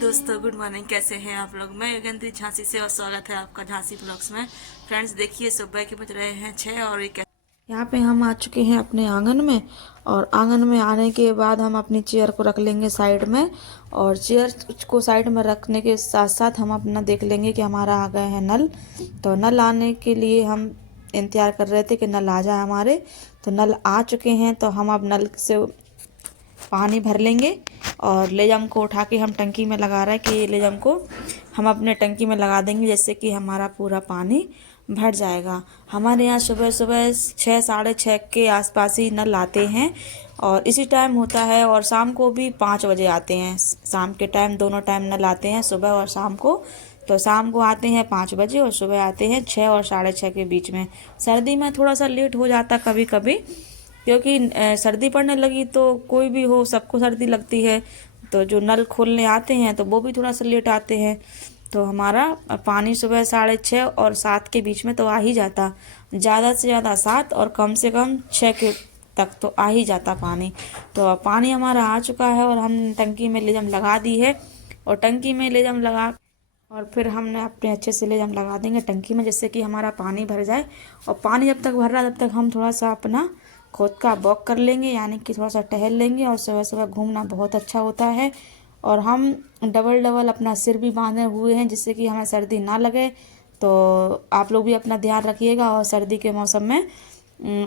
दोस्तों, good morning. कैसे हैं आप लोग? मैं योगेंद्री झांसी से और स्वागत है आपका झांसी ब्लॉग्स में। फ्रेंड्स, देखिए सुबह के बज रहे हैं 6 और एक यहाँ पे हम आ चुके हैं अपने आंगन में। और आंगन में आने के बाद हम अपनी चेयर को रख लेंगे साइड में। और चेयर को साइड में रखने के साथ साथ हम अपना देख लेंगे कि हमारा आ गए हैं नल। तो नल आने के लिए हम इंतजार कर रहे थे कि नल आ जाए हमारे। तो नल आ चुके हैं, तो हम अब नल से पानी भर लेंगे और लेजम को उठा के हम टंकी में लगा रहे हैं कि ये लेजम को हम अपने टंकी में लगा देंगे, जैसे कि हमारा पूरा पानी भर जाएगा। हमारे यहाँ सुबह सुबह 6 साढ़े 6 के आसपास ही नल आते हैं और इसी टाइम होता है। और शाम को भी 5 बजे आते हैं। शाम के टाइम दोनों टाइम नल आते हैं, सुबह और शाम को। तो शाम को आते हैं 5 बजे और सुबह आते हैं 6 और साढ़े 6 के बीच में। सर्दी में थोड़ा सा लेट हो जाता कभी कभी, क्योंकि सर्दी पड़ने लगी तो कोई भी हो, सबको सर्दी लगती है। तो जो नल खोलने आते हैं तो वो भी थोड़ा सा लेट आते हैं। तो हमारा पानी सुबह 6:30 और 7 के बीच में तो आ ही जाता। ज़्यादा से ज़्यादा 7 और कम से कम 6 के तक तो आ ही जाता पानी। तो पानी हमारा आ चुका है और हम टंकी में लेजम लगा दी है। और टंकी में लेजम लगा और फिर हमने अपने अच्छे से लेजम लगा देंगे टंकी में, जिससे कि हमारा पानी भर जाए। और पानी जब तक भर रहा है तब तक हम थोड़ा सा अपना खुद का वॉक कर लेंगे, यानी कि थोड़ा सा टहल लेंगे। और सुबह सुबह घूमना बहुत अच्छा होता है। और हम डबल डबल अपना सिर भी बांधे हुए हैं, जिससे कि हमें सर्दी ना लगे। तो आप लोग भी अपना ध्यान रखिएगा और सर्दी के मौसम में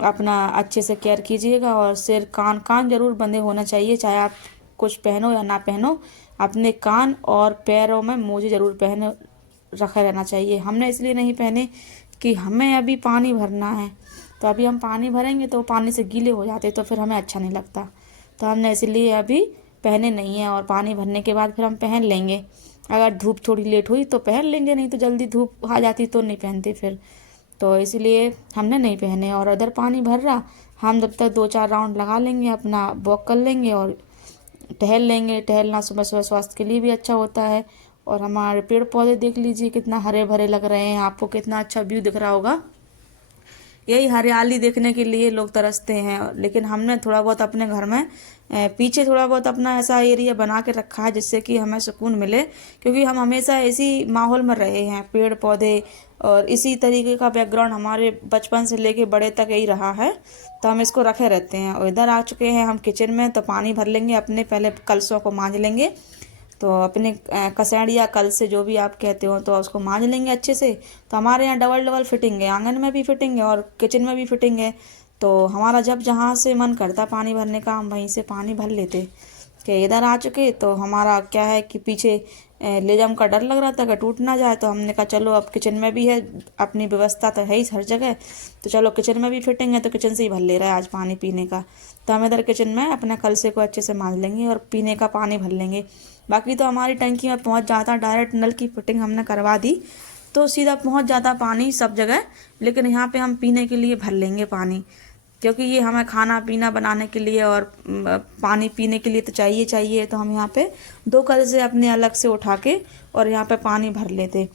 अपना अच्छे से केयर कीजिएगा। और सिर कान कान जरूर बंधे होना चाहिए, चाहे आप कुछ पहनो या ना पहनो। अपने कान और पैरों में मोजे जरूर पहने रखा रहना चाहिए। हमने इसलिए नहीं पहने कि हमें अभी पानी भरना है, तो अभी हम पानी भरेंगे तो पानी से गीले हो जाते, तो फिर हमें अच्छा नहीं लगता। तो हमने इसलिए अभी पहने नहीं है। और पानी भरने के बाद फिर हम पहन लेंगे। अगर धूप थोड़ी लेट हुई तो पहन लेंगे, नहीं तो जल्दी धूप आ जाती तो नहीं पहनते फिर। तो इसलिए हमने नहीं पहने। और अदर पानी भर रहा, हम जब तक 2-4 राउंड लगा लेंगे, अपना वॉक कर लेंगे और टहल लेंगे। टहलना सुबह सुबह स्वास्थ्य के लिए भी अच्छा होता है। और हमारे पेड़ पौधे देख लीजिए कितना हरे भरे लग रहे हैं, आपको कितना अच्छा व्यू दिख रहा होगा। यही हरियाली देखने के लिए लोग तरसते हैं। लेकिन हमने थोड़ा बहुत अपने घर में पीछे थोड़ा बहुत अपना ऐसा एरिया बना के रखा है, जिससे कि हमें सुकून मिले। क्योंकि हम हमेशा इसी माहौल में रहे हैं, पेड़ पौधे और इसी तरीके का बैकग्राउंड हमारे बचपन से लेके बड़े तक यही रहा है। तो हम इसको रखे रहते हैं। और इधर आ चुके हैं हम किचन में, तो पानी भर लेंगे अपने, पहले कलशों को मांज लेंगे। तो अपने कसेड़ या कल से जो भी आप कहते हो, तो उसको मांज लेंगे अच्छे से। तो हमारे यहाँ डबल डबल फिटिंग है, आंगन में भी फिटिंग है और किचन में भी फिटिंग है। तो हमारा जब जहाँ से मन करता पानी भरने का, हम वहीं से पानी भर लेते। कि इधर आ चुके तो हमारा क्या है कि पीछे लेजम का डर लग रहा था कि टूट ना जाए। तो हमने कहा चलो, अब किचन में भी है, अपनी व्यवस्था तो है ही हर जगह। तो चलो किचन में भी फिटिंग है, तो किचन से ही भर ले रहा है आज पानी पीने का। तो हम इधर किचन में अपने कलसे को अच्छे से मांज लेंगे और पीने का पानी भर लेंगे। बाकी तो हमारी टंकी में पहुंच जाता, डायरेक्ट नल की फिटिंग हमने करवा दी तो सीधा पहुंच जाता पानी सब जगह। लेकिन यहाँ पे हम पीने के लिए भर लेंगे पानी, क्योंकि ये हमें खाना पीना बनाने के लिए और पानी पीने के लिए तो चाहिए चाहिए। तो हम यहाँ पे 2 कल से अपने अलग से उठा के और यहाँ पे पानी भर लेते।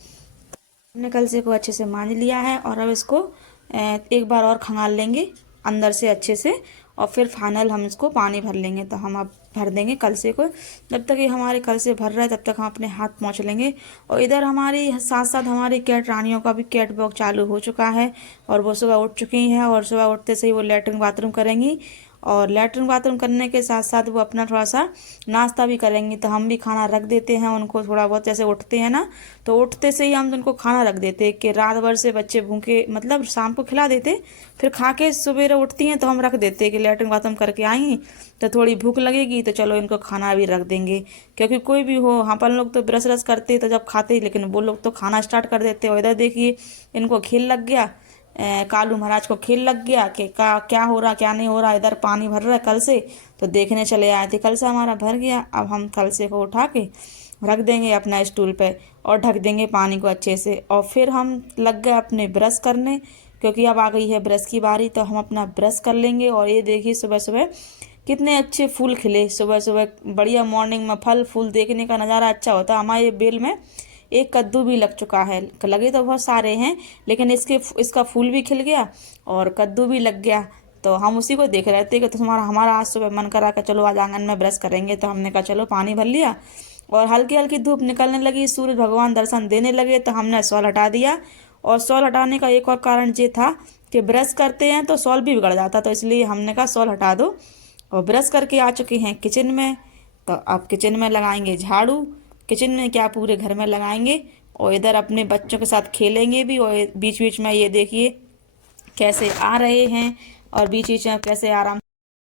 हमने कलसे को अच्छे से मांज लिया है और अब इसको एक बार और खंगाल लेंगे अंदर से अच्छे से। और फिर फाइनल हम इसको पानी भर लेंगे। तो हम अब भर देंगे कलसे को। जब तक ये हमारे कलसे भर रहा है तब तक हम अपने हाथ पोंछ लेंगे। और इधर हमारी साथ साथ हमारी कैट रानियों का भी कैट वॉक चालू हो चुका है। और वो सुबह उठ चुकी हैं और सुबह उठते से ही वो लेटरिन बाथरूम करेंगी। और लेटरिन बाथरूम करने के साथ साथ वो अपना थोड़ा सा नाश्ता भी करेंगी। तो हम भी खाना रख देते हैं उनको, थोड़ा बहुत जैसे उठते हैं ना, तो उठते से ही हम उनको खाना रख देते कि रात भर से बच्चे भूखे, मतलब शाम को खिला देते, फिर खा के सवेरे उठती हैं तो हम रख देते कि लेटरिन बाथरूम करके आई तो थोड़ी भूख लगेगी तो चलो इनको खाना भी रख देंगे। क्योंकि कोई भी हो, अपन लोग तो ब्रश रश करते तो जब खाते, लेकिन वो लोग तो खाना स्टार्ट कर देते। और इधर देखिए इनको खेल लग गया, कालू महाराज को खेल लग गया कि क्या हो रहा क्या नहीं हो रहा। इधर पानी भर रहा है कल से, तो देखने चले आए थे। कल से हमारा भर गया, अब हम कल से को उठा के रख देंगे अपना स्टूल पे और ढक देंगे पानी को अच्छे से। और फिर हम लग गए अपने ब्रश करने, क्योंकि अब आ गई है ब्रश की बारी। तो हम अपना ब्रश कर लेंगे। और ये देखिए सुबह सुबह कितने अच्छे फूल खिले, सुबह सुबह बढ़िया मॉर्निंग में फल फूल देखने का नज़ारा अच्छा होता है। हमारे बेल में एक कद्दू भी लग चुका है, लगे तो बहुत सारे हैं, लेकिन इसका फूल भी खिल गया और कद्दू भी लग गया। तो हम उसी को देख रहे थे कि तो हमारा आज सुबह मन करा कि चलो आज आंगन में ब्रश करेंगे। तो हमने कहा चलो पानी भर लिया और हल्की हल्की धूप निकलने लगी, सूरज भगवान दर्शन देने लगे, तो हमने शॉल हटा दिया। और शॉल हटाने का एक और कारण ये था कि ब्रश करते हैं तो शॉल भी बिगड़ जाता, तो इसलिए हमने कहा शॉल हटा दो। और ब्रश करके आ चुके हैं किचन में, तो अब किचन में लगाएंगे झाड़ू। किचन में क्या, पूरे घर में लगाएंगे। और इधर अपने बच्चों के साथ खेलेंगे भी। और बीच बीच में ये देखिए कैसे आ रहे हैं, और बीच बीच में कैसे आराम।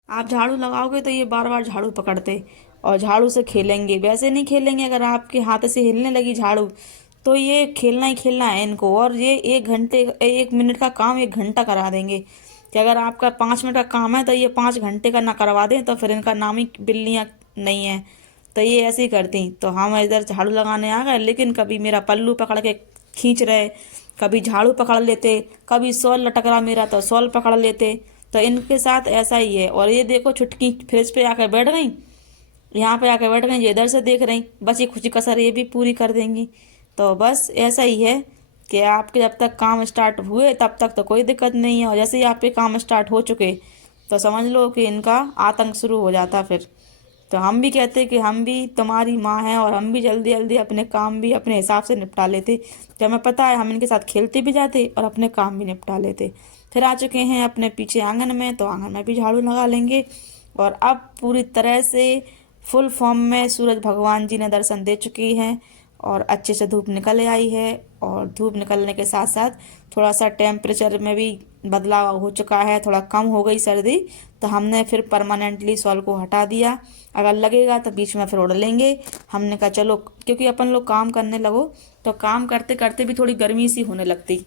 आप झाड़ू लगाओगे तो ये बार बार झाड़ू पकड़ते और झाड़ू से खेलेंगे, वैसे नहीं खेलेंगे। अगर आपके हाथ से हिलने लगी झाड़ू तो ये खेलना ही खेलना है इनको। और ये 1 घंटे, 1 मिनट का काम 1 घंटा करा देंगे। कि अगर आपका 5 मिनट का काम है तो ये 5 घंटे का ना करवा दें तो फिर इनका नाम ही बिल्लियाँ नहीं है। तो ये ऐसे ही करती। तो हम इधर झाड़ू लगाने आ गए, लेकिन कभी मेरा पल्लू पकड़ के खींच रहे, कभी झाड़ू पकड़ लेते, कभी शॉल लटक रहा मेरा तो शॉल पकड़ लेते। तो इनके साथ ऐसा ही है। और ये देखो छुटकी फ्रिज पे आकर बैठ गई, यहाँ पे आकर बैठ गई, ये इधर से देख रही, बची खुची कसर ये भी पूरी कर देंगी। तो बस ऐसा ही है कि आपके जब तक काम स्टार्ट हुए तब तक तो कोई दिक्कत नहीं है, और जैसे ही आपके काम स्टार्ट हो चुके तो समझ लो कि इनका आतंक शुरू हो जाता फिर। तो हम भी कहते कि हम भी तुम्हारी माँ हैं, और हम भी जल्दी जल्दी अपने काम भी अपने हिसाब से निपटा लेते। जब हमें पता है हम इनके साथ खेलते भी जाते और अपने काम भी निपटा लेते। फिर आ चुके हैं अपने पीछे आंगन में, तो आंगन में भी झाड़ू लगा लेंगे। और अब पूरी तरह से फुल फॉर्म में सूरज भगवान जी ने दर्शन दे चुकी हैं, और अच्छे से धूप निकल आई है। और धूप निकलने के साथ साथ थोड़ा सा टेम्परेचर में भी बदलाव हो चुका है, थोड़ा कम हो गई सर्दी। तो हमने फिर परमानेंटली शॉल को हटा दिया। अगर लगेगा तो बीच में फिर ओढ़ लेंगे। हमने कहा चलो, क्योंकि अपन लोग काम करने लगो तो काम करते करते भी थोड़ी गर्मी सी होने लगती,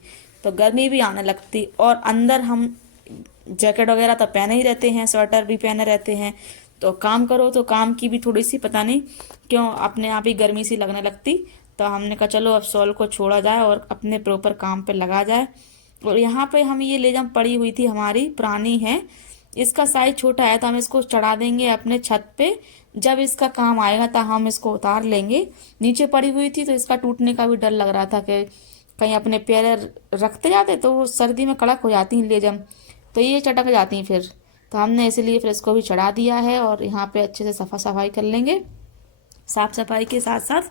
तो गर्मी भी आने लगती। और अंदर हम जैकेट वगैरह तो पहने ही रहते हैं, स्वेटर भी पहने रहते हैं। तो काम करो तो काम की भी थोड़ी सी पता नहीं क्यों अपने आप ही गर्मी सी लगने लगती। तो हमने कहा चलो अब शॉल को छोड़ा जाए और अपने प्रॉपर काम पे लगा जाए। और यहाँ पे हम ये लेजम पड़ी हुई थी, हमारी पुरानी है, इसका साइज छोटा है, तो हम इसको चढ़ा देंगे अपने छत पे। जब इसका काम आएगा तो हम इसको उतार लेंगे। नीचे पड़ी हुई थी तो इसका टूटने का भी डर लग रहा था कि कहीं अपने पैर रखते जाते तो वो सर्दी में कड़क हो जाती हैं लेजम, तो ये चटक जाती हैं फिर। तो हमने इसलिए फिर इसको भी चढ़ा दिया है। और यहाँ पे अच्छे से सफाई कर लेंगे। साफ सफाई के साथ साथ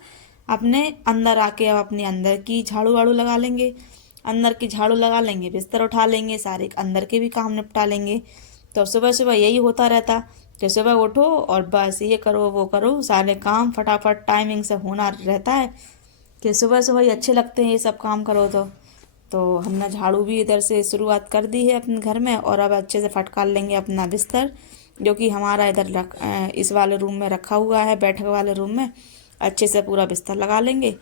अपने अंदर आके अब अपने अंदर की झाड़ू वाड़ू लगा लेंगे। अंदर की झाड़ू लगा लेंगे, बिस्तर उठा लेंगे, सारे अंदर के भी काम निपटा लेंगे। तो सुबह सुबह यही होता रहता कि सुबह उठो और बस ये करो वो करो, सारे काम फटाफट टाइमिंग से होना रहता है। कि सुबह सुबह ही अच्छे लगते हैं ये सब काम करो तो हमने झाड़ू भी इधर से शुरुआत कर दी है अपने घर में। और अब अच्छे से फटकार लेंगे अपना बिस्तर, जो कि हमारा इधर इस वाले रूम में रखा हुआ है, बैठक वाले रूम में। अच्छे से पूरा बिस्तर लगा लेंगे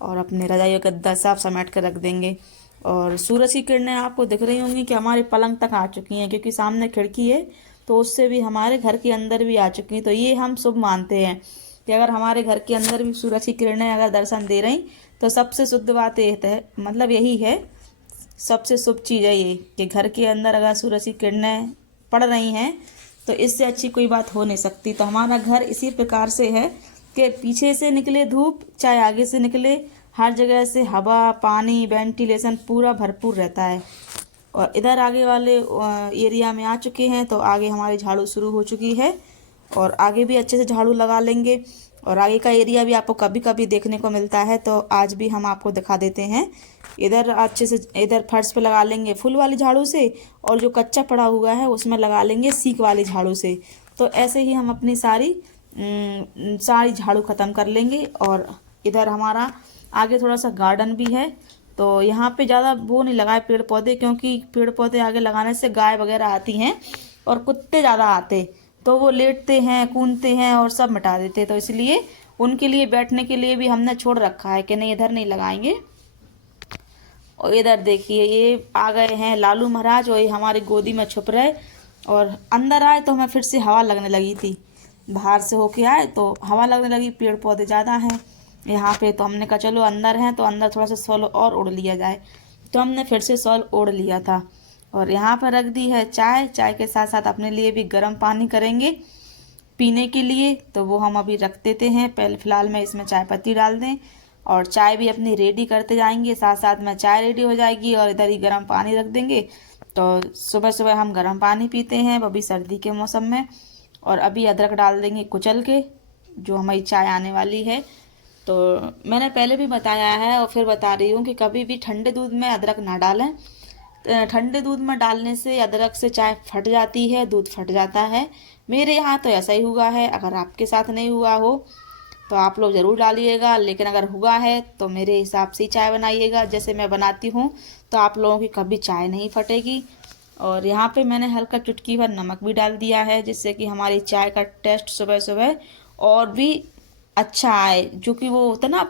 और अपने रजाई गद्दा साफ समेट कर रख देंगे। और सूरज की किरणें आपको दिख रही होंगी कि हमारे पलंग तक आ चुकी हैं, क्योंकि सामने खिड़की है तो उससे भी हमारे घर के अंदर भी आ चुकी हैं। तो ये हम शुभ मानते हैं कि अगर हमारे घर के अंदर भी सूरज की किरणें अगर दर्शन दे रही तो सबसे शुद्ध बात ये है, मतलब यही है, सबसे शुभ चीज़ है ये कि घर के अंदर अगर सूरज की किरणें पड़ रही हैं तो इससे अच्छी कोई बात हो नहीं सकती। तो हमारा घर इसी प्रकार से है कि पीछे से निकले धूप चाहे आगे से निकले, हर जगह से हवा पानी वेंटिलेशन पूरा भरपूर रहता है। और इधर आगे वाले एरिया में आ चुके हैं, तो आगे हमारी झाड़ू शुरू हो चुकी है और आगे भी अच्छे से झाड़ू लगा लेंगे। और आगे का एरिया भी आपको कभी कभी देखने को मिलता है, तो आज भी हम आपको दिखा देते हैं। इधर अच्छे से इधर फर्श पे लगा लेंगे फुल वाली झाड़ू से, और जो कच्चा पड़ा हुआ है उसमें लगा लेंगे सीक वाली झाड़ू से। तो ऐसे ही हम अपनी सारी झाड़ू ख़त्म कर लेंगे। और इधर हमारा आगे थोड़ा सा गार्डन भी है, तो यहाँ पे ज़्यादा वो नहीं लगाए पेड़ पौधे, क्योंकि पेड़ पौधे आगे लगाने से गाय वगैरह आती हैं और कुत्ते ज़्यादा आते, तो वो लेटते हैं कूदते हैं और सब मिटा देते। तो इसलिए उनके लिए बैठने के लिए भी हमने छोड़ रखा है कि नहीं इधर नहीं लगाएंगे। और इधर देखिए ये आ गए हैं लालू महाराज, और ये हमारी गोदी में छुप रहे। और अंदर आए तो हमें फिर से हवा लगने लगी थी, बाहर से होके आए तो हवा लगने लगी, पेड़ पौधे ज़्यादा हैं यहाँ पे। तो हमने कहा चलो अंदर हैं तो अंदर थोड़ा सा शॉल और ओढ़ लिया जाए, तो हमने फिर से शॉल ओढ़ लिया था। और यहाँ पर रख दी है चाय, चाय के साथ साथ अपने लिए भी गर्म पानी करेंगे पीने के लिए, तो वो हम अभी रख देते हैं। पहले फ़िलहाल में इसमें चाय पत्ती डाल दें और चाय भी अपनी रेडी करते जाएंगे, साथ साथ में चाय रेडी हो जाएगी और इधर ही गर्म पानी रख देंगे। तो सुबह सुबह हम गर्म पानी पीते हैं, वो भी सर्दी के मौसम में। और अभी अदरक डाल देंगे कुचल के, जो हमारी चाय आने वाली है। तो मैंने पहले भी बताया है और फिर बता रही हूँ कि कभी भी ठंडे दूध में अदरक ना डालें। ठंडे दूध में डालने से अदरक से चाय फट जाती है, दूध फट जाता है। मेरे यहाँ तो ऐसा ही हुआ है। अगर आपके साथ नहीं हुआ हो तो आप लोग ज़रूर डालिएगा, लेकिन अगर हुआ है तो मेरे हिसाब से ही चाय बनाइएगा जैसे मैं बनाती हूँ, तो आप लोगों की कभी चाय नहीं फटेगी। और यहाँ पे मैंने हल्का चुटकी भर नमक भी डाल दिया है, जिससे कि हमारी चाय का टेस्ट सुबह सुबह और भी अच्छा आए। जो कि वो होता ना,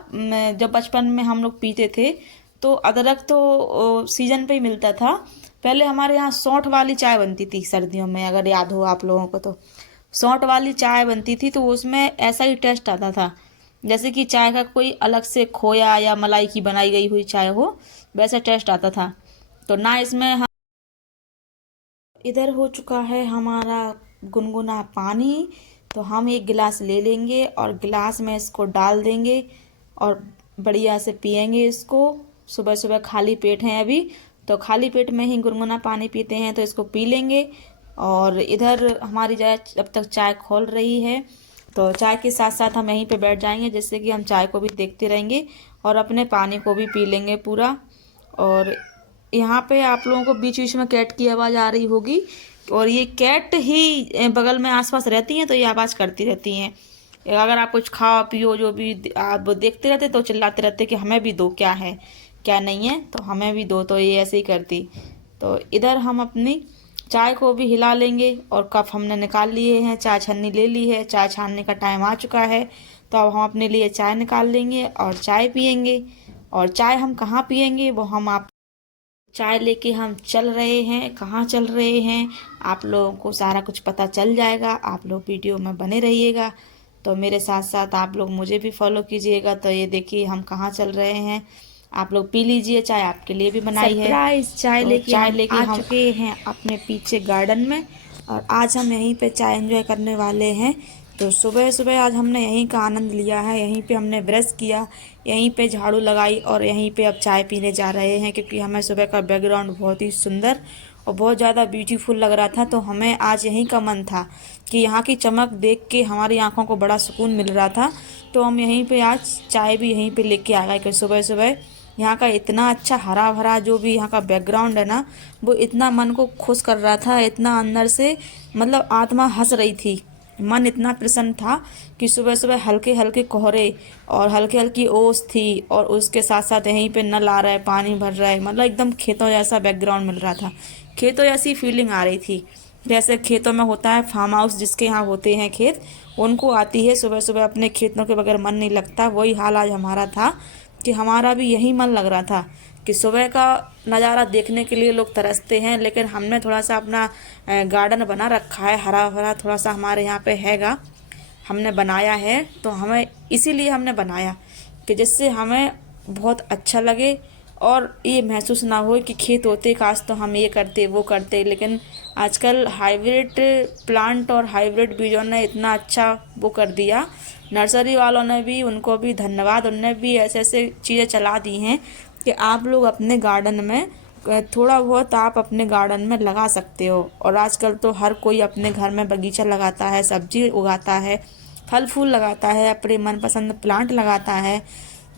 जब बचपन में हम लोग पीते थे तो अदरक तो सीजन पे ही मिलता था। पहले हमारे यहाँ सौंठ वाली चाय बनती थी सर्दियों में, अगर याद हो आप लोगों को तो। सौंठ वाली चाय बनती थी तो उसमें ऐसा ही टेस्ट आता था जैसे कि चाय का कोई अलग से खोया या मलाई की बनाई गई हुई चाय हो, वैसा टेस्ट आता था। तो ना इसमें इधर हो चुका है हमारा गुनगुना पानी। तो हम एक गिलास ले लेंगे और गिलास में इसको डाल देंगे और बढ़िया से पियेंगे इसको। सुबह सुबह खाली पेट है अभी, तो खाली पेट में ही गुनगुना पानी पीते हैं, तो इसको पी लेंगे। और इधर हमारी चाय जब तक चाय खोल रही है तो चाय के साथ साथ हम यहीं पे बैठ जाएंगे, जिससे कि हम चाय को भी देखते रहेंगे और अपने पानी को भी पी लेंगे पूरा। और यहाँ पे आप लोगों को बीच बीच में कैट की आवाज़ आ रही होगी, और ये कैट ही बगल में आसपास रहती हैं तो ये आवाज़ करती रहती हैं। अगर आप कुछ खाओ पियो जो भी आप देखते रहते तो चिल्लाते रहते कि हमें भी दो, क्या है क्या नहीं है तो हमें भी दो, तो ये ऐसे ही करती। तो इधर हम अपनी चाय को भी हिला लेंगे और कप हमने निकाल लिए हैं, चाय छन्नी ले ली है, चाय छानने का टाइम आ चुका है। तो अब हम अपने लिए चाय निकाल लेंगे और चाय पियेंगे। और चाय हम कहाँ पियेंगे वो हम आप चाय लेके हम चल रहे हैं, कहाँ चल रहे हैं आप लोगों को सारा कुछ पता चल जाएगा। आप लोग वीडियो में बने रहिएगा, तो मेरे साथ साथ आप लोग मुझे भी फॉलो कीजिएगा। तो ये देखिए हम कहाँ चल रहे हैं, आप लोग पी लीजिए, चाय आपके लिए भी बनाई है। सरप्राइज चाय लेके हम आ चुके हैं अपने पीछे गार्डन में, और आज हम यहीं पे चाय एंजॉय करने वाले हैं। तो सुबह सुबह आज हमने यहीं का आनंद लिया है, यहीं पे हमने ब्रश किया, यहीं पे झाड़ू लगाई और यहीं पे अब चाय पीने जा रहे हैं, क्योंकि हमें सुबह का बैकग्राउंड बहुत ही सुंदर और बहुत ज़्यादा ब्यूटीफुल लग रहा था। तो हमें आज यहीं का मन था कि यहाँ की चमक देख के हमारी आंखों को बड़ा सुकून मिल रहा था। तो हम यहीं पे आज चाय भी यहीं पे लेके आ गए कि सुबह सुबह यहाँ का इतना अच्छा हरा भरा जो भी यहाँ का बैकग्राउंड है ना, वो इतना मन को खुश कर रहा था, इतना अंदर से मतलब आत्मा हंस रही थी, मन इतना प्रसन्न था कि सुबह सुबह हल्के हल्के कोहरे और हल्की हल्की ओस थी, और उसके साथ साथ यहीं पे नल आ रहा है, पानी भर रहा है, मतलब एकदम खेतों जैसा बैकग्राउंड मिल रहा था, खेतों जैसी फीलिंग आ रही थी। जैसे खेतों में होता है फार्म हाउस, जिसके यहाँ होते हैं खेत, उनको आती है सुबह सुबह, अपने खेतों के बगैर मन नहीं लगता। वही हाल आज हमारा था कि हमारा भी यही मन लग रहा था कि सुबह का नज़ारा देखने के लिए लोग तरसते हैं, लेकिन हमने थोड़ा सा अपना गार्डन बना रखा है, हरा भरा थोड़ा सा हमारे यहाँ पे हैगा, हमने बनाया है। तो हमें इसीलिए हमने बनाया कि जिससे हमें बहुत अच्छा लगे और ये महसूस ना हो कि खेत होते काश तो हम ये करते वो करते। लेकिन आजकल हाइब्रिड प्लांट और हाइब्रिड बीजों ने इतना अच्छा वो कर दिया, नर्सरी वालों ने भी, उनको भी धन्यवाद, उनने भी ऐसे ऐसे चीज़ें चला दी हैं कि आप लोग अपने गार्डन में थोड़ा बहुत आप अपने गार्डन में लगा सकते हो। और आजकल तो हर कोई अपने घर में बगीचा लगाता है, सब्जी उगाता है, फल फूल लगाता है, अपने मनपसंद प्लांट लगाता है।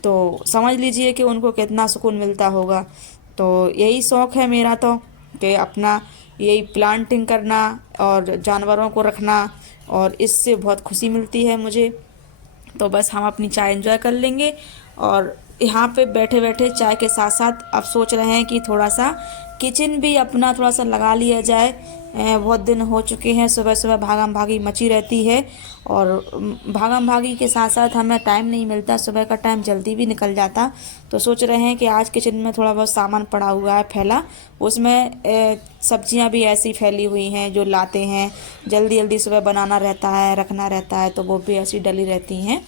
तो समझ लीजिए कि उनको कितना सुकून मिलता होगा। तो यही शौक़ है मेरा तो, कि अपना यही प्लांटिंग करना और जानवरों को रखना, और इससे बहुत खुशी मिलती है मुझे। तो बस हम अपनी चाय एंजॉय कर लेंगे, और यहाँ पे बैठे बैठे चाय के साथ साथ अब सोच रहे हैं कि थोड़ा सा किचन भी अपना थोड़ा सा लगा लिया जाए। बहुत दिन हो चुके हैं, सुबह सुबह भागम भागी मची रहती है, और भागम भागी के साथ साथ हमें टाइम नहीं मिलता, सुबह का टाइम जल्दी भी निकल जाता। तो सोच रहे हैं कि आज किचन में थोड़ा बहुत सामान पड़ा हुआ है फैला, उसमें सब्जियां भी ऐसी फैली हुई हैं जो लाते हैं, जल्दी जल्दी सुबह बनाना रहता है, रखना रहता है, तो वो भी ऐसी डली रहती हैं।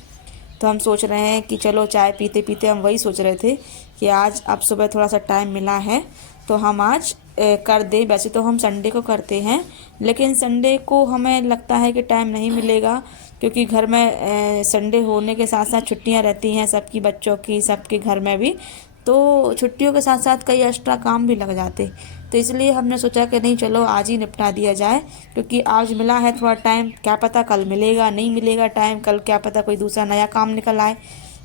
तो हम सोच रहे हैं कि चलो चाय पीते पीते हम वही सोच रहे थे कि आज अब सुबह थोड़ा सा टाइम मिला है तो हम आज कर दें। वैसे तो हम संडे को करते हैं, लेकिन संडे को हमें लगता है कि टाइम नहीं मिलेगा, क्योंकि घर में संडे होने के साथ साथ छुट्टियां रहती हैं सबकी, बच्चों की, सबके घर में भी। तो छुट्टियों के साथ साथ कई एक्स्ट्रा काम भी लग जाते। तो इसलिए हमने सोचा कि नहीं, चलो आज ही निपटा दिया जाए, क्योंकि आज मिला है थोड़ा टाइम, क्या पता कल मिलेगा नहीं मिलेगा टाइम, कल क्या पता कोई दूसरा नया काम निकल आए।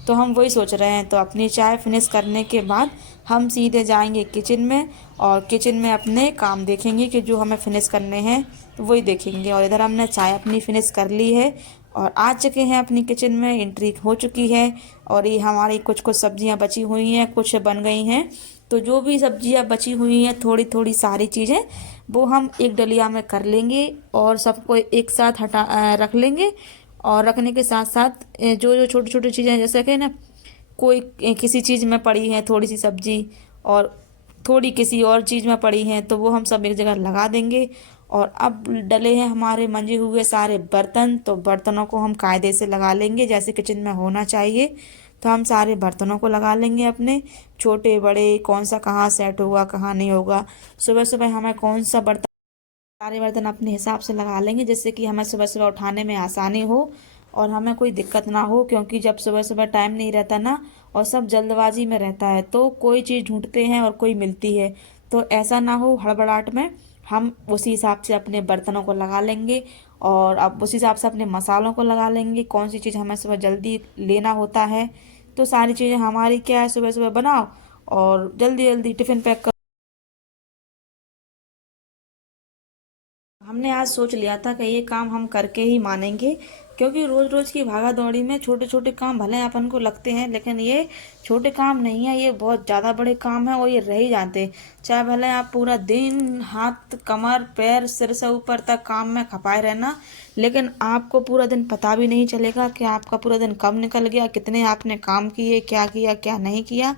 तो हम वही सोच रहे हैं। तो अपनी चाय फिनिश करने के बाद हम सीधे जाएंगे किचन में, और किचन में अपने काम देखेंगे कि जो हमें फिनिश करने हैं तो वही देखेंगे। और इधर हमने चाय अपनी फिनिश कर ली है और आ चुके हैं अपनी किचन में, एंट्री हो चुकी है। और ये हमारी कुछ कुछ सब्जियां बची हुई हैं, कुछ बन गई हैं। तो जो भी सब्जियां बची हुई हैं, थोड़ी थोड़ी सारी चीज़ें, वो हम एक डलिया में कर लेंगे और सबको एक साथ रख लेंगे। और रखने के साथ साथ जो जो छोटी छोटी चीज़ें, जैसे कि ना कोई किसी चीज़ में पड़ी है थोड़ी सी सब्जी, और थोड़ी किसी और चीज़ में पड़ी हैं, तो वो हम सब एक जगह लगा देंगे। और अब डले हैं हमारे मंजे हुए सारे बर्तन, तो बर्तनों को हम कायदे से लगा लेंगे जैसे किचन में होना चाहिए। तो हम सारे बर्तनों को लगा लेंगे अपने, छोटे बड़े, कौन सा कहाँ सेट होगा कहाँ नहीं होगा। सुबह सुबह हमें कौन सा बर्तन, सारे बर्तन अपने हिसाब से लगा लेंगे, जिससे कि हमें सुबह सुबह उठाने में आसानी हो और हमें कोई दिक्कत ना हो। क्योंकि जब सुबह सुबह टाइम नहीं रहता ना, और सब जल्दबाजी में रहता है, तो कोई चीज़ ढूंढते हैं और कोई मिलती है, तो ऐसा ना हो हड़बड़ाहट में। हम उसी हिसाब से अपने बर्तनों को लगा लेंगे, और अब उसी हिसाब से अपने मसालों को लगा लेंगे, कौन सी चीज़ हमें सुबह जल्दी लेना होता है। तो सारी चीज़ें हमारी क्या है, सुबह सुबह बनाओ और जल्दी जल्दी टिफ़िन पैक करो। हमने आज सोच लिया था कि ये काम हम करके ही मानेंगे, क्योंकि रोज रोज की भागा दौड़ी में छोटे छोटे काम भले अपन को लगते हैं, लेकिन ये छोटे काम नहीं है, ये बहुत ज़्यादा बड़े काम है और ये रह ही जाते हैं। चाहे भले आप पूरा दिन हाथ कमर पैर सिर से ऊपर तक काम में खपाए रहना, लेकिन आपको पूरा दिन पता भी नहीं चलेगा कि आपका पूरा दिन कब निकल गया, कितने आपने काम किया क्या नहीं किया।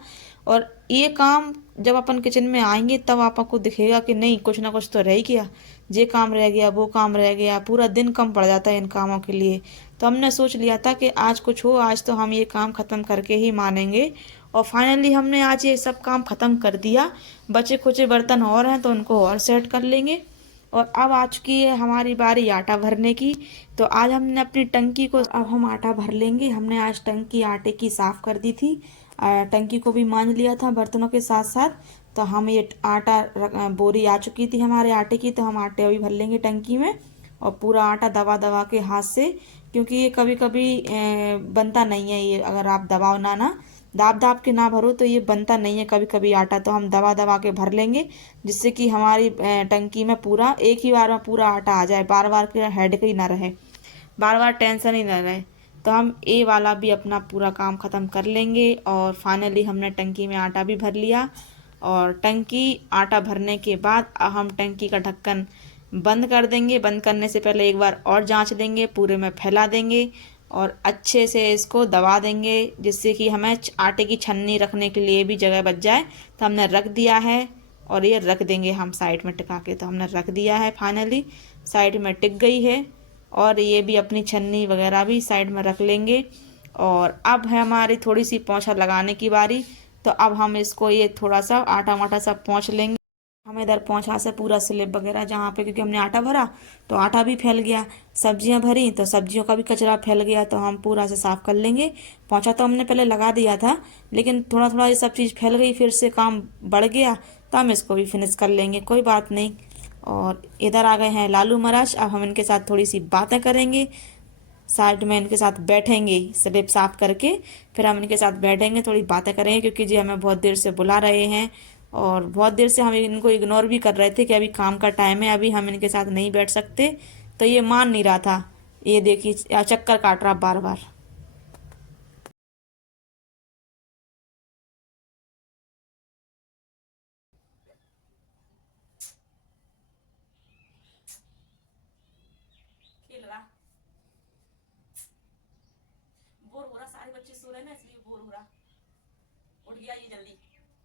और ये काम जब अपन किचन में आएंगे तब आपको दिखेगा कि नहीं, कुछ ना कुछ तो रह ही गया, ये काम रह गया, वो काम रह गया, पूरा दिन कम पड़ जाता है इन कामों के लिए। तो हमने सोच लिया था कि आज कुछ हो, आज तो हम ये काम ख़त्म करके ही मानेंगे। और फाइनली हमने आज ये सब काम ख़त्म कर दिया। बचे खुचे बर्तन और हैं तो उनको और सेट कर लेंगे। और अब आ चुकी है हमारी बारी आटा भरने की। तो आज हमने अपनी टंकी को, अब हम आटा भर लेंगे। हमने आज टंकी आटे की साफ़ कर दी थी, टंकी को भी मान लिया था बर्तनों के साथ साथ। तो हम ये बोरी आ चुकी थी हमारे आटे की, तो हम आटे अभी भर लेंगे टंकी में। और पूरा आटा दबा दबा के हाथ से, क्योंकि ये कभी कभी बनता नहीं है, ये अगर आप दबाओ ना दाब दाब के ना भरो तो ये बनता नहीं है कभी कभी आटा। तो हम दबा दबा के भर लेंगे, जिससे कि हमारी टंकी में पूरा एक ही बार में पूरा आटा आ जाए, बार बार के हेडेक ही ना रहे, बार बार टेंशन ही ना रहे। तो हम ये वाला भी अपना पूरा काम ख़त्म कर लेंगे। और फाइनली हमने टंकी में आटा भी भर लिया। और टंकी आटा भरने के बाद हम टंकी का ढक्कन बंद कर देंगे। बंद करने से पहले एक बार और जांच लेंगे, पूरे में फैला देंगे और अच्छे से इसको दबा देंगे, जिससे कि हमें आटे की छन्नी रखने के लिए भी जगह बच जाए। तो हमने रख दिया है और ये रख देंगे हम साइड में टिका के। तो हमने रख दिया है, फाइनली साइड में टिक गई है। और ये भी अपनी छन्नी वगैरह भी साइड में रख लेंगे। और अब है हमारी थोड़ी सी पोंछा लगाने की बारी। तो अब हम इसको ये थोड़ा सा आटा वाटा सब पोंछ लेंगे। हम इधर पोंछा से पूरा स्लिप वगैरह जहाँ पे, क्योंकि हमने आटा भरा तो आटा भी फैल गया, सब्जियां भरी तो सब्जियों का भी कचरा फैल गया, तो हम पूरा से साफ कर लेंगे। पोंछा तो हमने पहले लगा दिया था, लेकिन थोड़ा थोड़ा ये सब चीज़ फैल गई, फिर से काम बढ़ गया, तो हम इसको भी फिनिश कर लेंगे, कोई बात नहीं। और इधर आ गए हैं लालू महाराज, अब हम इनके साथ थोड़ी सी बातें करेंगे, साइड में इनके साथ बैठेंगे स्लिप साफ करके, फिर हम इनके साथ बैठेंगे, थोड़ी बातें करेंगे, क्योंकि जी हमें बहुत देर से बुला रहे हैं। और बहुत देर से हम इनको इग्नोर भी कर रहे थे कि अभी काम का टाइम है, अभी हम इनके साथ नहीं बैठ सकते। तो ये मान नहीं रहा था, ये देखिए चक्कर काट रहा बार बार। खेल रहा, बोर हो रहा, सारे बच्चे सो रहे ना इसलिए बोर हो रहा। उठ गया ये जल्दी,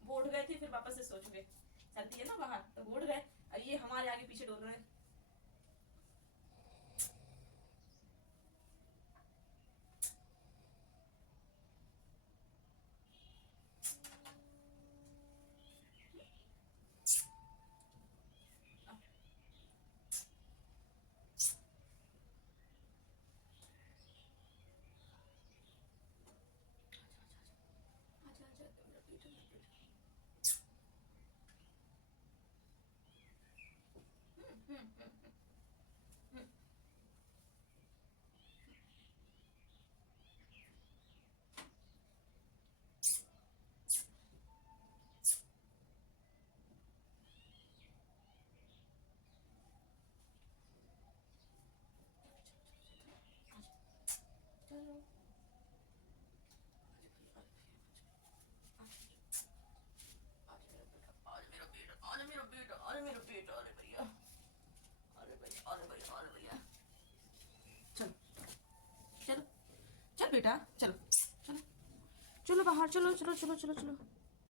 वो उठ गए थे फिर वापस से सो चुके, सर्दी है ना बाहर तो वो उठ गए, और ये हमारे आगे पीछे डोल रहे। चलो मेरा बेटा अरे भैया अरे भैया अरे भैया अरे भैया चलो चलो चल बेटा चलो चलो चलो बाहर चलो चलो चलो चलो चलो